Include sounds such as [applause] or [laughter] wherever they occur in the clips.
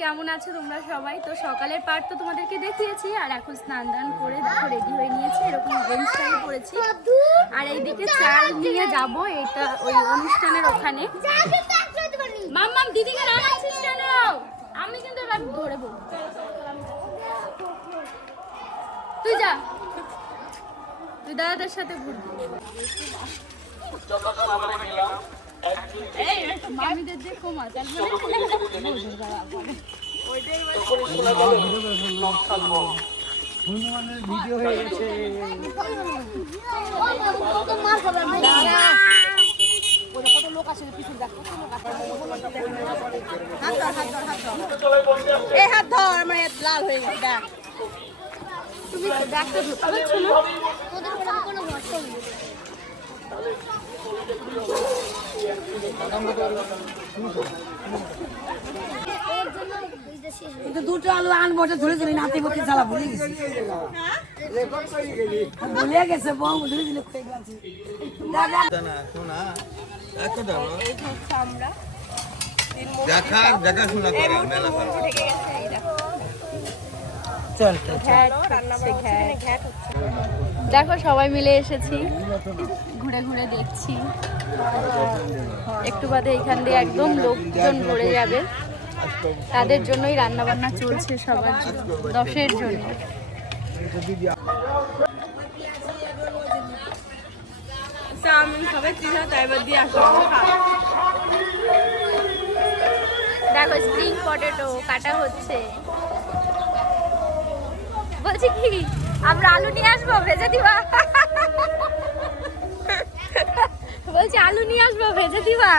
কেমন আছো তোমরা সবাই? তো সকালের পার্ট তো তোমাদেরকে দেখিয়েছি, আর এখন স্নান দান করে দেখো রেডি হয়ে নিয়েছি, এরকম স্টাইল পরেছি আর এইদিকে চাল নিয়ে যাব, এটা ওই অনুষ্ঠানের ওখানে। মাম দিদিকে রাখাচ্ছিস কেন? আমি কিন্তু এবার ধরে বলব। তুই যা। তুই দাদাদের সাথে ঘুরবি। হনুমানের ভিডিও হয়ে গেছে আমার লাল হয়ে গেছে দেখ তুমি ব্যাগটা ধরতে পারছ না কিন্তু দুটো আলু আনব ধরে ধরে নাতি বলতে জ্বালা ভুলে গেছি। ভুলে গেছে বউ ধরে দিলে দেখো সবাই মিলে এসেছি। ঘুরে ঘুরে দেখছি। একটু বাদে এখান দিয়ে একদম লোকজন ভরে যাবে। তাদের জন্যই রান্না বান্না চলছে সবার জন্য, দশের জন্য। তাইবার দেখো স্প্রিং পটেটো কাটা হচ্ছে। বলছি কি আমরা আলু নিয়ে আসব? ভেজে দিবা? বলছি, আলু নিয়ে আসব, ভেজে দিবা?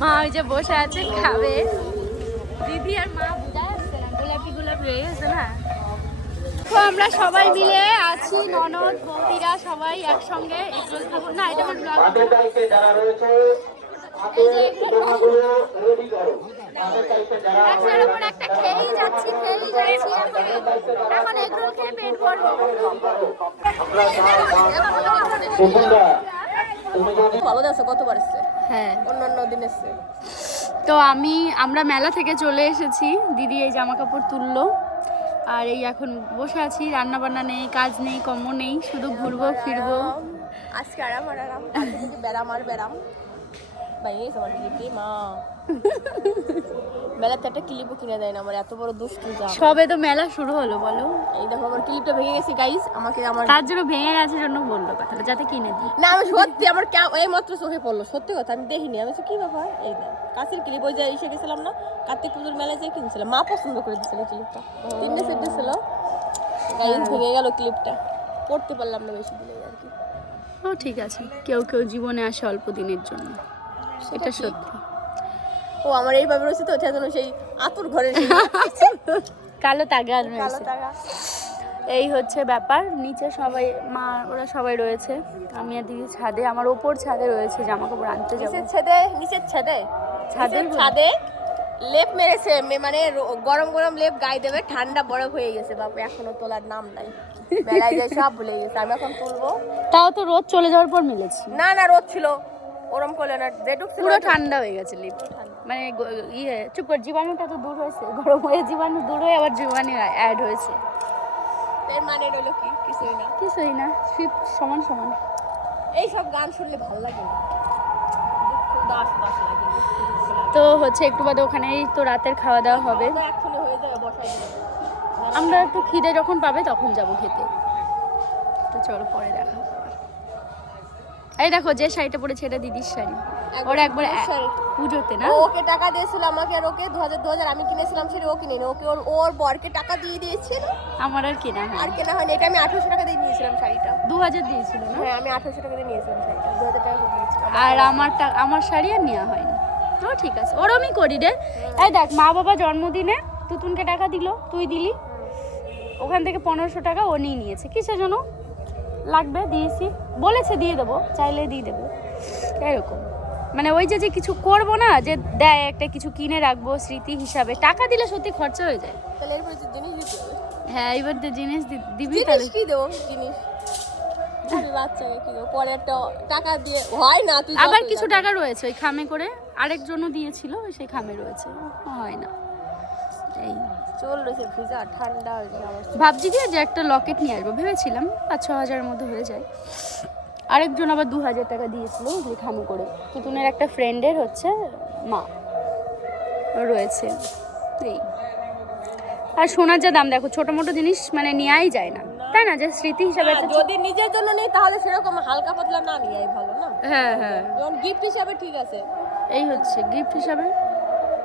মা ওই যে বসে আছে, খাবে। দিদি আর মা গোলাপি গোলাপি হয়ে গেছে না? তো আমরা সবাই মিলে আছি, ননদ, বৌদিরা সবাই একসঙ্গে না, এটা আমার ব্লগ একটার উপর একটা খেয়েই যাচ্ছি খেয়েই যাচ্ছি এখন। খেয়ে পেট ভরবো। ভালো কতবার এসছে? হ্যাঁ। অন্য অন্য দিন এসছে। তো আমি আমরা মেলা থেকে চলে এসেছি। দিদি এই জামা কাপড় তুললো। আর এই এখন বসে আছি রান্না বান্না নেই কাজ নেই কম্ম নেই শুধু ঘুরবো ফিরবো। আজকে আরাম আর আরাম বেড়াম আর ব্যারাম। এই সবার ক্লিপে মা? [laughs] মেলাতে একটা ক্লিপও কিনে দেয় না আমার এত বড় দুষ্টু সবে তো মেলা শুরু হলো বলো। এই দেখো আমার ক্লিপটা ভেঙে গেছে গাইস আমাকে আমার তার জন্য ভেঙে গেছে জন্য বলল কথাটা যাতে কিনে দিই। না আমি সত্যি আমার এই মাত্র চোখে পড়ল সত্যি কথা আমি দেখিনি। আমি কি ব্যাপার? এই দেখ কাছের ক্লিপ ওই যে এসে গেছিলাম না কার্তিক পুজোর মেলায় যেয়ে কিনছিলাম। মা পছন্দ করে দিয়েছিল ক্লিপটা তিনটে সেট ছিল গাইস ভেঙে গেল ক্লিপটা পড়তে পারলাম না বেশি দিলে আর কি। ও ঠিক আছে। কেউ কেউ জীবনে আসে অল্প দিনের জন্য। এটা সত্যি। ও আমার এইভাবে রয়েছে তো ওটা যেন সেই আতুর ঘরে [laughs] কালো তাগার কালো টাকা এই হচ্ছে ব্যাপার নিচে সবাই মা ওরা সবাই রয়েছে। আমি আর দিদি ছাদে আমার ওপর ছাদে রয়েছে জামা কাপড় আনতে যাব। নিচের ছেদে নিচের ছেদে? ছাদে ছাদে লেপ মেরেছে মানে গরম গরম লেপ গায়ে দেবে ঠান্ডা বরফ হয়ে গেছে বাবু এখনও তোলার নাম নাই। মেলায় যাই সব ভুলে গেছে আমি এখন তুলবো। তাও তো রোদ চলে যাওয়ার পর মিলেছি। না না রোদ ছিল। ওরম করলে না যেটুক পুরো ঠান্ডা হয়ে গেছে লিপ মানে ইয়ে চুপ কর জীবাণুটা তো দূর হয়েছে গরম হয়ে জীবাণু দূর হয়ে আবার জীবাণু অ্যাড হয়েছে। এর মানে হলো কি? কিছুই না। কিছুই না শীত সমান সমান। এই সব গান শুনলে ভালো লাগে না। দাস দাস লাগে। তো হচ্ছে একটু বাদে ওখানেই তো রাতের খাওয়া দাওয়া হবে। হয়ে আমরা একটু খিদে যখন পাবে তখন যাব খেতে। তো চলো পরে দেখা। এই দেখো যে শাড়িটা পরেছে এটা দিদির শাড়ি। ওরা একবার। পুজোতে না? ওকে টাকা দিয়েছিল আমাকে আর ওকে দু হাজার দু হাজার আমি কিনেছিলাম সেটা ও কিনে ওকে ওর ওর বরকে টাকা দিয়ে দিয়েছিল। আমার আর কেনা আর হয় কেনা হয়নি। এটা আমি আঠারোশো টাকা দিয়ে নিয়েছিলাম শাড়িটা। দু হাজার দিয়েছিল না? হ্যাঁ আমি আঠারোশো টাকা দিয়ে নিয়েছিলাম শাড়িটা। দু হাজার টাকা আর আমার আমার শাড়ি আর নেওয়া হয়নি। তো ঠিক আছে ওরমই করি রে। এই দেখ মা বাবা জন্মদিনে তুতুনকে টাকা দিল তুই দিলি। ওখান থেকে পনেরোশো টাকা ও নিয়ে নিয়েছে। কিসের জন্য? লাগবে দিয়েছি। বলেছে দিয়ে দেবো চাইলে দিয়ে দেবো। এরকম। মানে ওই যে যে কিছু করব না যে দেয় একটা কিছু কিনে রাখব স্মৃতি হিসাবে টাকা দিলে সত্যি খরচা হয়ে যায়। তাহলে এরপরে যে জিনিস দিতে হবে। হ্যাঁ এবার তো জিনিস দিবি তাহলে। কি দেবো? জিনিস। হয় আবার কিছু টাকা রয়েছে ওই খামে করে আরেকজনও দিয়েছিল সেই খামে রয়েছে। হয় না। এই চুল রয়েছে ভিজা ঠান্ডা ভাবছি কি যে একটা লকেট নিয়ে আসব ভেবেছিলাম পাঁচ ছ হাজারের মধ্যে হয়ে যায়। আরেকজন আবার দু হাজার টাকা দিয়েছিল খামে করে। তুতুনের একটা ফ্রেন্ডের হচ্ছে মা। রয়েছে। এই। আর সোনার যা দাম দেখো ছোটো মোটো জিনিস মানে নেওয়াই যায় না। তাই না? যে স্মৃতি হিসাবে যদি নিজের জন্য নেই তাহলে সেরকম হালকা পাতলা না নিয়ে ভালো না? হ্যাঁ হ্যাঁ। গিফট হিসাবে ঠিক আছে। এই হচ্ছে গিফট হিসাবে।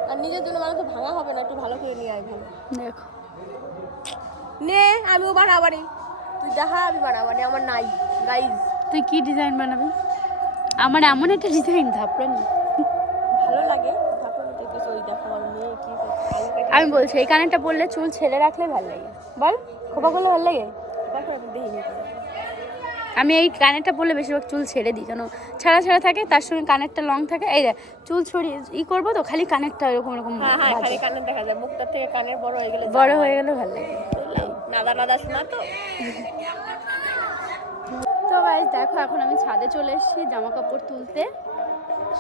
আর নিজের জন্য মানে তো ভাঙা হবে না একটু ভালো করে নিয়ে আয় ভালো। দেখো। নে আমিও বাড়াবাড়ি তুই দেখা আমি বাড়াবাড়ি আমার নাই গাইজ তুই কি ডিজাইন বানাবি? আমার এমন একটা ডিজাইন ধাপড়ানি। ভালো লাগে আমি বলছি এই কানেরটা পরলে চুল ছেড়ে রাখলে ভালো লাগে। বল খোপা করলে ভালো লাগে? দেখো আমি এই কানেরটা পরলে বেশিরভাগ চুল ছেড়ে দিই কেন ছাড়া ছাড়া থাকে তার সঙ্গে কানেরটা লং থাকে। এই দেখ চুল ছড়িয়ে ই করব তো খালি কানেরটা এরকম এরকম হ্যাঁ হ্যাঁ দেখা যায়। মুখটার থেকে কানের বড় হয়ে গেলে বড় হয়ে গেলে ভালো লাগে। নাদা নাদা শোনা তো। তো গাইজ দেখো এখন আমি ছাদে চলে এসেছি জামা কাপড় তুলতে।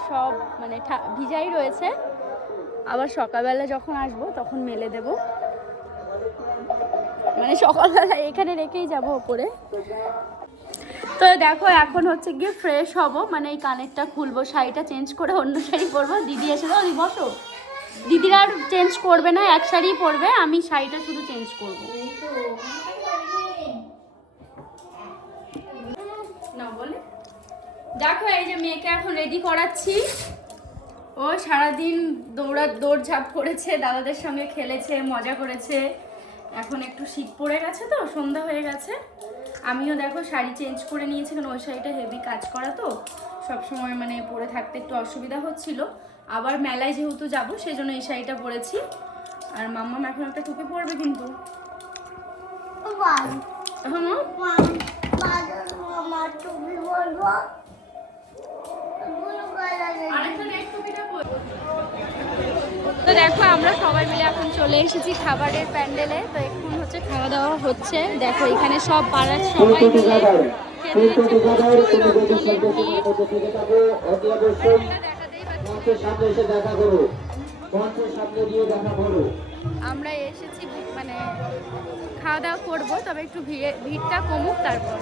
সব মানে ভিজাই রয়েছে। আবার সকালবেলা যখন আসব তখন মেলে দেব। মানে সকালবেলা এখানে রেখেই যাব ওপরে। তো দেখো, এখন হচ্ছে গিয়ে ফ্রেশ হব। মানে এই কানেরটা খুলবো, শাড়িটা চেঞ্জ করে অন্য শাড়ি পরবো। দিদি এসে দাও দিদি, বসো। দিদিরা আর চেঞ্জ করবে না, এক শাড়ি পরবে, আমি শাড়িটা শুধু চেঞ্জ করব। দেখো, এই যে মেয়েকে এখন রেডি করাচ্ছি। ও সারাদিন দৌড়া দৌড়ঝাঁপ করেছে, দাদাদের সঙ্গে খেলেছে, মজা করেছে। এখন একটু শীত পড়ে গেছে তো সন্ধ্যা হয়ে গেছে। আমিও দেখো শাড়ি চেঞ্জ করে নিয়েছি কারণ ওই শাড়িটা হেভি কাজ করা তো। সব সময় মানে পরে থাকতে একটু অসুবিধা হচ্ছিল। আবার মেলায় যেহেতু যাব সেই জন্য এই শাড়িটা পরেছি। আর মাম্মাম এখন একটা টুপি পরবে কিন্তু। হ্যাঁ তো দেখো, আমরা সবাই মিলে এখন চলে এসেছি খাবারের প্যান্ডেলে। তো এখন হচ্ছে খাওয়া দাওয়া হচ্ছে। দেখো, এখানে সব পাড়ার সবাই মিলে আমরা এসেছি মানে খাওয়া দাওয়া করব, তবে একটু ভিড়ে ভিড়টা কমুক তারপর।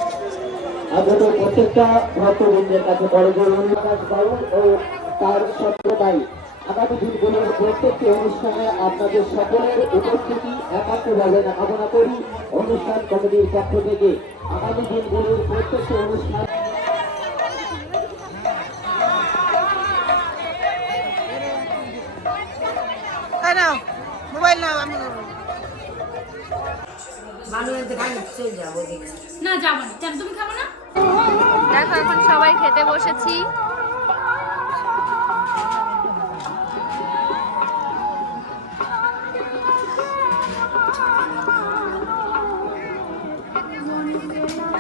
প্রত্যেকটা ভক্তবৃন্দের কাছে বড় তার আগামী দিনগুলোর প্রত্যেকটি অনুষ্ঠানে আপনাদের সকলের উপস্থিতি একান্তভাবে কামনা করি। অনুষ্ঠান কমিটির পক্ষ থেকে আগামী দিনগুলোর প্রত্যেকটি অনুষ্ঠান মোবাইল নাও আমি যাব না কেন না? দেখো এখন সবাই খেতে বসেছি। 감사합니다.